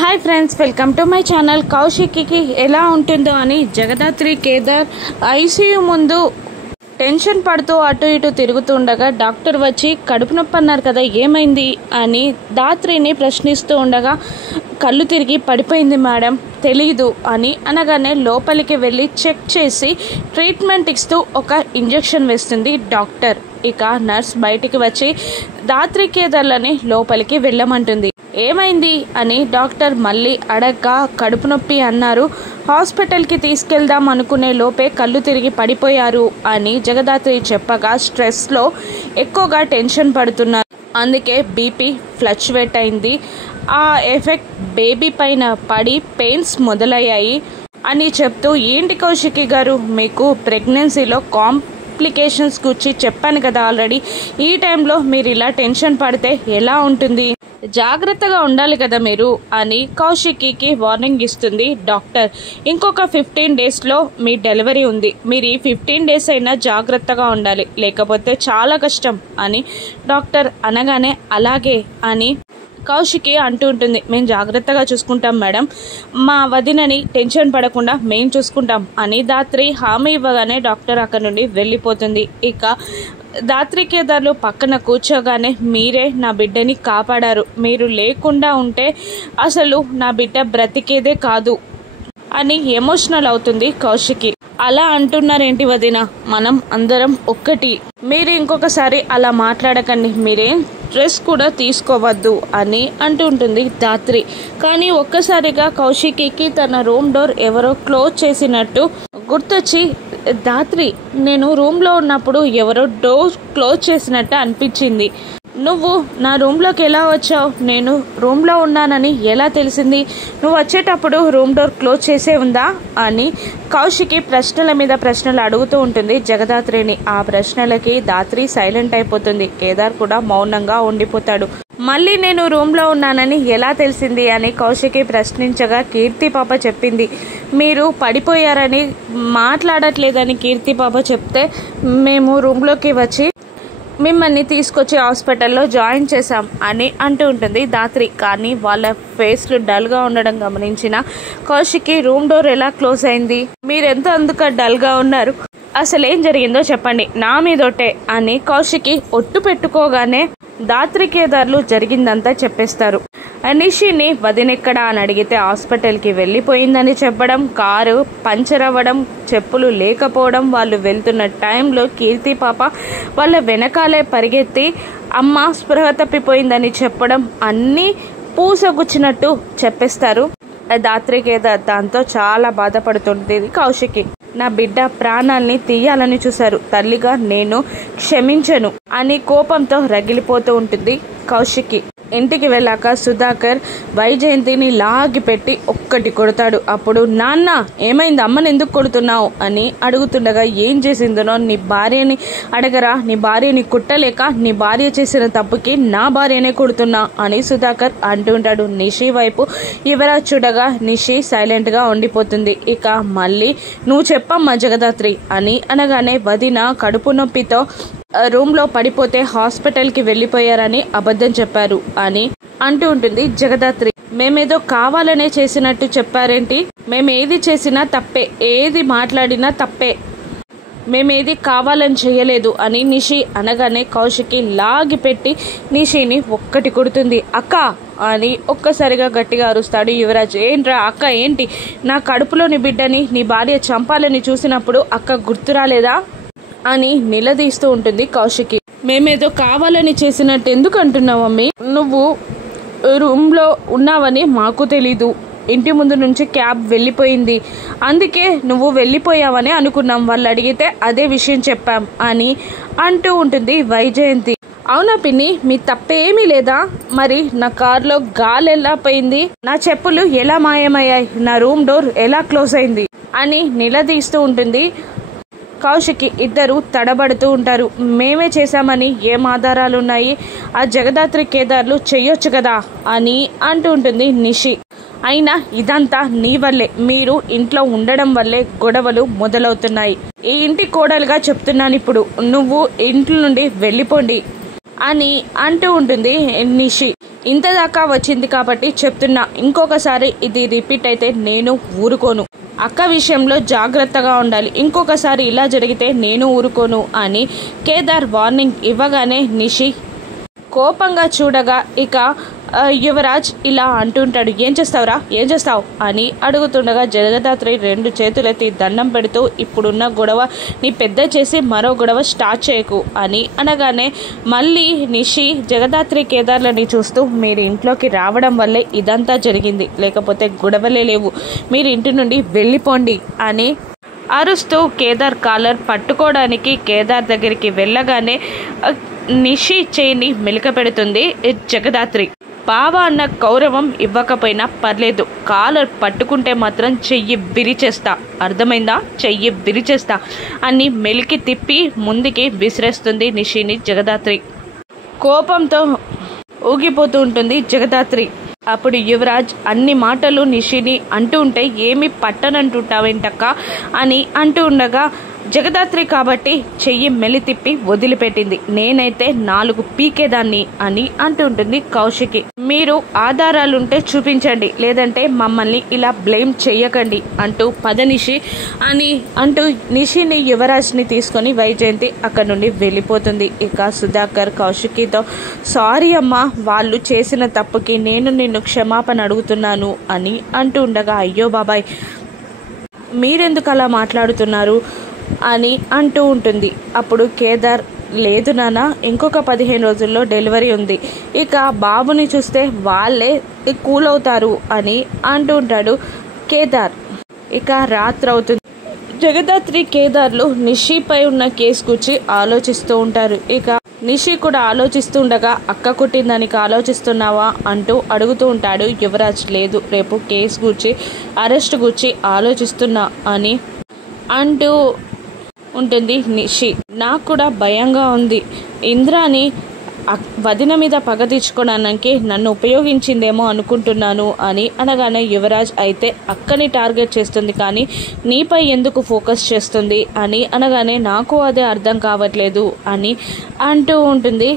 Hi friends, welcome to my channel. కౌశిక్కి ఎలా ఉంటుందో అని జగదాత్రి కేదార్ ఐసీయూ ముందు టెన్షన్ పడుతూ అటు ఇటు తిరుగుతుండగా డాక్టర్ వచ్చి కడుపు నొప్పి అన్నారు కదా, ఏమైంది అని దాత్రిని ప్రశ్నిస్తూ ఉండగా కళ్ళు తిరిగి పడిపోయింది మేడం, తెలీదు అని అనగానే లోపలికి వెళ్ళి చెక్ చేసి ట్రీట్మెంట్ ఇస్తూ ఒక ఇంజెక్షన్ వేస్తుంది డాక్టర్. ఇక నర్స్ బయటికి వచ్చి దాత్రి కేదార్లని లోపలికి వెళ్ళమంటుంది. ఏమైంది అని డాక్టర్ మళ్ళీ అడగ్గా కడుపు నొప్పి అన్నారు, హాస్పిటల్కి తీసుకెళ్దాం అనుకునే లోపే కళ్ళు తిరిగి పడిపోయారు అని జగదాత్రి చెప్పగా స్ట్రెస్లో ఎక్కువగా టెన్షన్ పడుతున్నారు, అందుకే బీపీ ఫ్లక్చువేట్ అయింది, ఆ ఎఫెక్ట్ బేబీ పైన పడి పెయిన్స్ మొదలయ్యాయి అని చెప్తూ, ఏంటి కౌశికి గారు మీకు ప్రెగ్నెన్సీలో కాంప్లికేషన్స్ గురించి చెప్పాను కదా ఆల్రెడీ, ఈ టైంలో మీరు ఇలా టెన్షన్ పడితే ఎలా ఉంటుంది, జాగ్రత్తగా ఉండాలి కదా మీరు అని కౌశిక్కి వార్నింగ్ ఇస్తుంది డాక్టర్. ఇంకొక 15 డేస్లో మీ డెలివరీ ఉంది, మీరు ఈ 15 డేస్ అయినా జాగ్రత్తగా ఉండాలి, లేకపోతే చాలా కష్టం అని డాక్టర్ అనగానే అలాగే అని కౌశికి అంటూ ఉంటుంది. మేము జాగ్రత్తగా చూసుకుంటాం మేడం, మా వదినని టెన్షన్ పడకుండా మేము చూసుకుంటాం అని దాత్రి హామీ ఇవ్వగానే డాక్టర్ అక్కడ నుండి వెళ్ళిపోతుంది. ఇక దాత్రి కేదార్లు పక్కన కూర్చోగానే మీరే నా బిడ్డని కాపాడారు, మీరు లేకుండా ఉంటే అసలు నా బిడ్డ బ్రతికేదే కాదు అని ఎమోషనల్ అవుతుంది కౌశికి. అలా అంటున్నారేంటి వదిన, మనం అందరం ఒక్కటి, మీరు ఇంకొకసారి అలా మాట్లాడకండి, మీరేం స్ట్రెస్ కూడా తీసుకోవద్దు అని అంటూ ఉంటుంది దాత్రి. కానీ ఒక్కసారిగా కౌశికి తన రూమ్ డోర్ ఎవరో క్లోజ్ చేసినట్టు గుర్తొచ్చి, దాత్రి నేను రూమ్లో ఉన్నప్పుడు ఎవరో డోర్ క్లోజ్ చేసినట్టు అనిపించింది, నువ్వు నా రూమ్లోకి ఎలా వచ్చావు, నేను రూమ్లో ఉన్నానని ఎలా తెలిసింది, నువ్వు వచ్చేటప్పుడు రూమ్ డోర్ క్లోజ్ చేసే ఉందా అని కౌశికి ప్రశ్నల మీద ప్రశ్నలు అడుగుతూ ఉంటుంది జగదాత్రిని. ఆ ప్రశ్నలకి దాత్రి సైలెంట్ అయిపోతుంది, కేదార్ కూడా మౌనంగా ఉండిపోతాడు. మళ్ళీ నేను రూమ్లో ఉన్నానని ఎలా తెలిసింది అని కౌశికి ప్రశ్నించగా కీర్తి పాప చెప్పింది, మీరు పడిపోయారని మాట్లాడట్లేదని కీర్తి పాప చెప్తే మేము రూమ్లోకి వచ్చి మిమ్మల్ని తీసుకొచ్చి హాస్పిటల్లో జాయిన్ చేశాం అని అంటూ ఉంటుంది దాత్రి. కానీ వాళ్ళ ఫేస్లు డల్గా ఉండడం గమనించిన కౌశికి, రూమ్ డోర్ ఎలా క్లోజ్ అయింది, మీరెంత అందుక డల్గా ఉన్నారు, అసలు ఏం జరిగిందో చెప్పండి, నా మీదొట్టే అని కౌశికి ఒట్టు పెట్టుకోగానే దాత్రి కేదార్లు జరిగిందంతా చెప్పేస్తారు. నిషిని వదినెక్కడా అని అడిగితే హాస్పిటల్కి వెళ్ళిపోయిందని చెప్పడం, కారు పంచర్ అవ్వడం, చెప్పులు లేకపోవడం, వాళ్ళు వెళ్తున్న టైంలో కీర్తి పాప వాళ్ళ వెనకాలే పరిగెత్తి అమ్మ స్పృహ తప్పిపోయిందని చెప్పడం, అన్నీ పూసగుచ్చినట్టు చెప్పేస్తారు దాత్రి కేదార్. దాంతో చాలా బాధపడుతుంది కౌశికి. నా బిడ్డ ప్రాణాల్ని తీయాలని చూశారు, తల్లిగా నేను క్షమించను అని కోపంతో రగిలిపోతూ ఉంటుంది కౌశికి. ఇంటికి వెళ్ళాక సుధాకర్ వైజయంతిని లాగి పెట్టి ఒక్కటి కొడతాడు. అప్పుడు నాన్న ఏమైంది, అమ్మని ఎందుకు కొడుతున్నావు అని అడుగుతుండగా, ఏం చేసిందనో నీ భార్యని అడగరా, నీ భార్యని కుట్టలేక నీ భార్య చేసిన తప్పుకి నా భార్యనే కొడుతున్నా అని సుధాకర్ అంటుంటాడు. నిషి వైపు యువరాజ్ చూడగా నిషి సైలెంట్గా ఉండిపోతుంది. ఇక మళ్ళీ నువ్వు చెప్పమ్మా జగదాత్రి అని అనగానే, వదిన కడుపు నొప్పితో రూమ్లో పడిపోతే హాస్పిటల్కి వెళ్ళిపోయారని అబద్ధం చెప్పారు అని అంటూ ఉంటుంది జగదాత్రి. మేమేదో కావాలనే చేసినట్టు చెప్పారేంటి, మేమేది చేసినా తప్పే, ఏది మాట్లాడినా తప్పే, మేమేది కావాలని చేయలేదు అని నిషి అనగానే కౌశికి లాగి పెట్టి నిషిని ఒక్కటి కొడుతుంది. అక్క అని ఒక్కసారిగా గట్టిగా అరుస్తాడు యువరాజ్. ఏంట్రా అక్క, ఏంటి నా కడుపులోని బిడ్డని నీ భార్య చంపాలని చూసినప్పుడు అక్క గుర్తురాలేదా అని నిలదీస్తూ ఉంటుంది కౌశికి. మేమేదో కావాలని చేసినట్టు ఎందుకు అంటున్నావు మమ్మీ, నువ్వు రూమ్లో ఉన్నావని మాకు తెలీదు, ఇంటి ముందు నుంచి క్యాబ్ వెళ్ళిపోయింది, అందుకే నువ్వు వెళ్ళిపోయావని అనుకున్నాం, వాళ్ళు అడిగితే అదే విషయం చెప్పాం అని అంటూ ఉంటుంది వైజయంతి. అవునా పిన్ని, మీ తప్పేమీ లేదా, మరి నా కారులో గాలి ఎలా పోయింది, నా చెప్పులు ఎలా మాయమయ్యాయి, నా రూమ్ డోర్ ఎలా క్లోజ్ అయింది అని నిలదీస్తూ ఉంటుంది కౌశికి. ఇద్దరు తడబడుతూ ఉంటారు. మేమే చేశామని ఏం ఆధారాలు ఉన్నాయి, ఆ జగదాత్రి కేదార్లు చెయ్యొచ్చు కదా అని అంటూ ఉంటుంది నిషి. అయినా ఇదంతా నీ వల్లే, మీరు ఇంట్లో ఉండడం వల్లే గొడవలు మొదలవుతున్నాయి, ఈ ఇంటి కోడలుగా చెప్తున్నాను, ఇప్పుడు నువ్వు ఇంట్లో నుండి వెళ్ళిపోండి అని అంటూ ఉంటుంది నిషి. ఇంతదాకా వచ్చింది కాబట్టి చెప్తున్నా, ఇంకొకసారి ఇది రిపీట్ అయితే నేను ఊరుకోను. అక్క విషయంలో జాగ్రత్తగా ఉండాలి. ఇంకొకసారి ఇలా జరిగితే నేను ఊరుకోను అని కేదార్ వార్నింగ్ ఇవ్వగానే నిషి కోపంగా చూడగా ఇక యువరాజ్ ఇలా అంటుంటాడు, ఏం చేస్తావురా, ఏం చేస్తావు అని అడుగుతుండగా జగదాత్రి 2 చేతులెత్తి దండం పెడుతూ, ఇప్పుడున్న గొడవ నీ పెద్ద చేసి మరో గొడవ స్టార్ట్ చేయకు అని అనగానే మళ్ళీ నిషి జగదాత్రి కేదార్లని చూస్తూ, మీరు ఇంట్లోకి రావడం వల్లే ఇదంతా జరిగింది, లేకపోతే గొడవలే లేవు, మీరు ఇంటి నుండి వెళ్ళిపోండి అని అరుస్తూ కేదార్ కాలర్ పట్టుకోవడానికి కేదార్ దగ్గరికి వెళ్ళగానే నిషి చేయిని మెలిక పెడుతుంది జగదాత్రి. బావ అన్న గౌరవం ఇవ్వకపోయినా పర్లేదు, కాలర్ పట్టుకుంటే మాత్రం చెయ్యి విరిచేస్తా, అర్థమైందా, చెయ్యి విరిచేస్తా అని మెలికి తిప్పి ముందుకి విసిరేస్తుంది నిషిని జగదాత్రి. కోపంతో ఊగిపోతూ ఉంటుంది జగదాత్రి. అప్పుడు యువరాజ్ అన్ని మాటలు నిషిని అంటూ ఉంటే, ఏమి పట్టనంటుంటావేంటక్క అని అంటూ ఉండగా జగదాత్రి కాబట్టి చెయ్యి మెలి తిప్పి వదిలిపెట్టింది. నేనైతే 4 పీకేదాన్ని అని అంటూ ఉంటుంది కౌశికి. మీరు ఆధారాలుంటే చూపించండి, లేదంటే మమ్మల్ని ఇలా బ్లేమ్ చెయ్యకండి అంటూ పదనిషి అని అంటూ నిషిని యువరాజ్ని తీసుకొని వైజయంతి అక్కడ నుండి వెళ్ళిపోతుంది. ఇక సుధాకర్ కౌశికితో, సారీ అమ్మా, వాళ్ళు చేసిన తప్పుకి నేను నిన్ను క్షమాపణ అడుగుతున్నాను అని అంటూ ఉండగా, అయ్యో బాబాయ్ మీరెందుకు అలా మాట్లాడుతున్నారు అని అంటూ ఉంటుంది. అప్పుడు కేదార్, లేదు నాన్న, ఇంకొక 15 రోజుల్లో డెలివరీ ఉంది, ఇక బాబుని చూస్తే వాళ్ళే కూల్ అవుతారు అని అంటూ ఉంటాడు కేదార్. ఇక రాత్రి అవుతుంది. జగదాత్రి కేదార్లు నిషిపై ఉన్న కేసు గురించి ఆలోచిస్తూ ఉంటారు. ఇక నిషి కూడా ఆలోచిస్తూ ఉండగా, అక్క కుట్టిందానికి ఆలోచిస్తున్నావా అంటూ అడుగుతూ ఉంటాడు యువరాజ్. లేదు, రేపు కేసు గురించి అరెస్ట్ గురించి ఆలోచిస్తున్నా అని అంటూ ఉంటుంది నిషి. నాకు కూడా భయంగా ఉంది, ఇంద్రాని వదిన మీద పగ తీర్చుకోవడానికి నన్ను ఉపయోగించిందేమో అనుకుంటున్నాను అని అనగానే యువరాజ్, అయితే అక్కని టార్గెట్ చేస్తుంది కానీ నీపై ఎందుకు ఫోకస్ చేస్తుంది అని అనగానే, నాకు అదే అర్థం కావట్లేదు అని అంటూ ఉంటుంది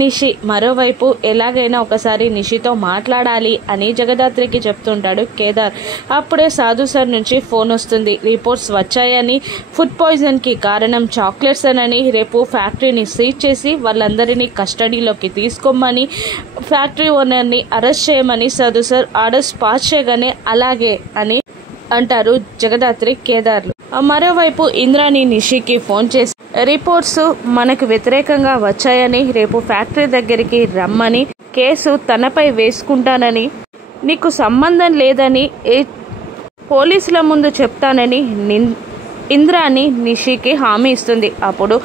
నిషి. మరోవైపు ఎలాగైనా ఒకసారి నిషితో మాట్లాడాలి అని జగదాత్రికి చెప్తుంటాడు కేదార్. అప్పుడే సాధు సార్ నుంచి ఫోన్ వస్తుంది. రిపోర్ట్స్ వచ్చాయని, ఫుడ్ పాయిజన్కి కారణం చాక్లెట్స్ అని, రేపు ఫ్యాక్టరీని సీజ్ చేసి వాళ్ళందరినీ కస్టడీలోకి తీసుకోమని, ఫ్యాక్టరీ ఓనర్ని అరెస్ట్ చేయమని సాధు సార్ ఆర్డర్స్ పాస్ చేయగానే అలాగే అని అంటారు జగదాత్రి కేదార్లు. మరోవైపు ఇంద్రాని నిషికి ఫోన్ చేసి రిపోర్ట్స్ మనకు వ్యతిరేకంగా వచ్చాయని, రేపు ఫ్యాక్టరీ దగ్గరికి రమ్మని, కేసు తనపై వేసుకుంటానని, నీకు సంబంధం లేదని పోలీసుల ముందు చెప్తానని ఇంద్రాని నిషికి హామీ ఇస్తుంది. అప్పుడు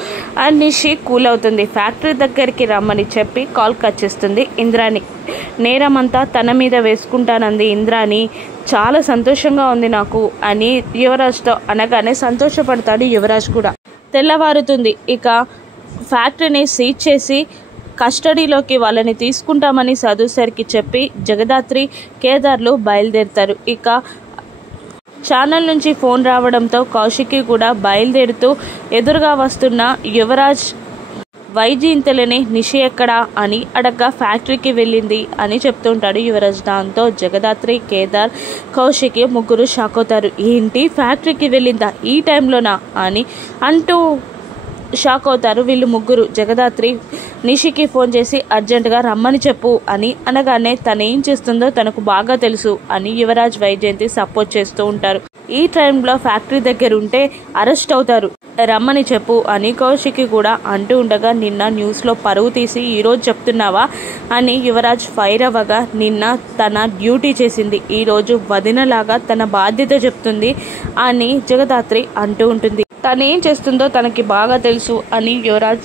ఆ నిషి కూల్ అవుతుంది. ఫ్యాక్టరీ దగ్గరికి రమ్మని చెప్పి కాల్ కట్ చేస్తుంది ఇంద్రాని. నేరమంతా తన మీద వేసుకుంటానంది ఇంద్రాని. చాలా సంతోషంగా ఉంది నాకు అని యువరాజ్తో అనగానే సంతోషపడతాడు యువరాజ్ కూడా. తెల్లవారుతుంది. ఇక ఫ్యాక్టరీని సీజ్ చేసి కస్టడీలోకి వాళ్ళని తీసుకుంటామని సాధు సార్కి చెప్పి జగదాత్రి కేదార్లు బయలుదేరుతారు. ఇక ఛానల్ నుంచి ఫోన్ రావడంతో కౌశికి కూడా బయలుదేరుతూ ఎదురుగా వస్తున్న యువరాజ్, వైజయంతిని నిషి ఎక్కడా అని అడగ్గా ఫ్యాక్టరీకి వెళ్ళింది అని చెప్తుంటాడు యువరాజ్. దాంతో జగదాత్రి కేదార్ కౌశికి ముగ్గురు షాక్ అవుతారు. ఏంటి, ఫ్యాక్టరీకి వెళ్ళిందా ఈ టైంలోనా అని అంటూ షాక్ అవుతారు వీళ్ళు ముగ్గురు. జగదాత్రి నిషికి ఫోన్ చేసి అర్జెంటుగా రమ్మని చెప్పు అని అనగానే తనేం చేస్తుందో తనకు బాగా తెలుసు అని యువరాజ్ వైజయంతి సపోర్ట్ చేస్తూ ఉంటారు. ఈ టైంలో ఫ్యాక్టరీ దగ్గర ఉంటే అరెస్ట్ అవుతారు, రమ్మని చెప్పు అని కౌశికి కూడా అంటూ ఉండగా, నిన్న న్యూస్లో పరువు తీసి ఈరోజు చెప్తున్నావా అని యువరాజ్ ఫైర్ అవ్వగా, నిన్న తన డ్యూటీ చేసింది, ఈరోజు వదినలాగా తన బాధ్యత చెప్తుంది అని జగదాత్రి అంటూ ఉంటుంది. తనేం చేస్తుందో తనకి బాగా తెలుసు అని యువరాజ్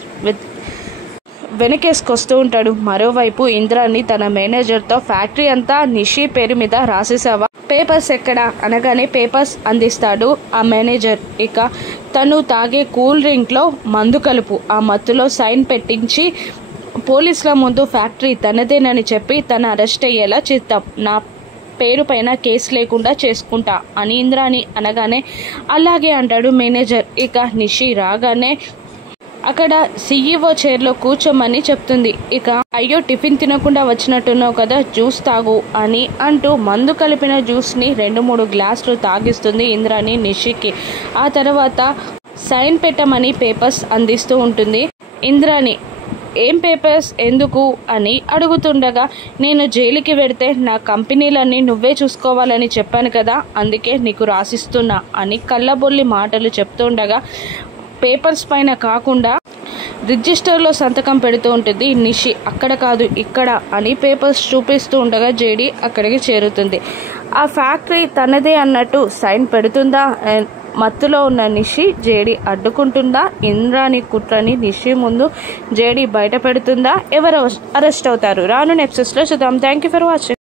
వెనకేసుకొస్తూ ఉంటాడు. మరోవైపు ఇంద్రాని తన మేనేజర్తో, ఫ్యాక్టరీ అంతా నిషి పేరు మీద రాసేసావా, పేపర్స్ ఎక్కడా అనగానే పేపర్స్ అందిస్తాడు ఆ మేనేజర్. ఇక తను తాగే కూల్ డ్రింక్లో మందు కలుపు, ఆ మత్తులో సైన్ పెట్టించి పోలీసుల ముందు ఫ్యాక్టరీ తనదేనని చెప్పి తను అరెస్ట్ అయ్యేలా చేద్దాం, నా పేరు పైన కేసు లేకుండా చేసుకుంటా అని ఇంద్రాని అనగానే అలాగే అంటాడు మేనేజర్. ఇక నిషి రాగానే అక్కడ CEO చైర్లో కూర్చోమని చెప్తుంది. ఇక అయ్యో టిఫిన్ తినకుండా వచ్చినట్టున్నావు కదా, జ్యూస్ తాగు అని అంటూ మందు కలిపిన జ్యూస్ని 2-3 గ్లాసులు తాగిస్తుంది ఇంద్రాణి నిషికి. ఆ తర్వాత సైన్ పెట్టమని పేపర్స్ అందిస్తూ ఉంటుంది. ఇంద్రాణి ఏం పేపర్స్ ఎందుకు అని అడుగుతుండగా, నేను జైలుకి వెడితే నా కంపెనీలన్నీ నువ్వే చూసుకోవాలని చెప్పాను కదా, అందుకే నీకు రాసిస్తున్నా అని కళ్ళబొల్లి మాటలు చెప్తుండగా పేపర్స్ పైన కాకుండా రిజిస్టర్లో సంతకం పెడుతూ ఉంటుంది నిషి. అక్కడ కాదు ఇక్కడ అని పేపర్స్ చూపిస్తూ ఉండగా జేడి అక్కడికి చేరుతుంది. ఆ ఫ్యాక్టరీ తనదే అన్నట్టు సైన్ పెడుతుందా? మత్తులో ఉన్న నిషి జేడి అడ్డుకుంటుందా? ఇంద్రాణి కుట్రని నిషి ముందు జేడి బయట పెడుతుందా? ఎవరు అరెస్ట్ అవుతారు? రాను ఎపిసోడ్స్లో చూద్దాం. Thank you for watching.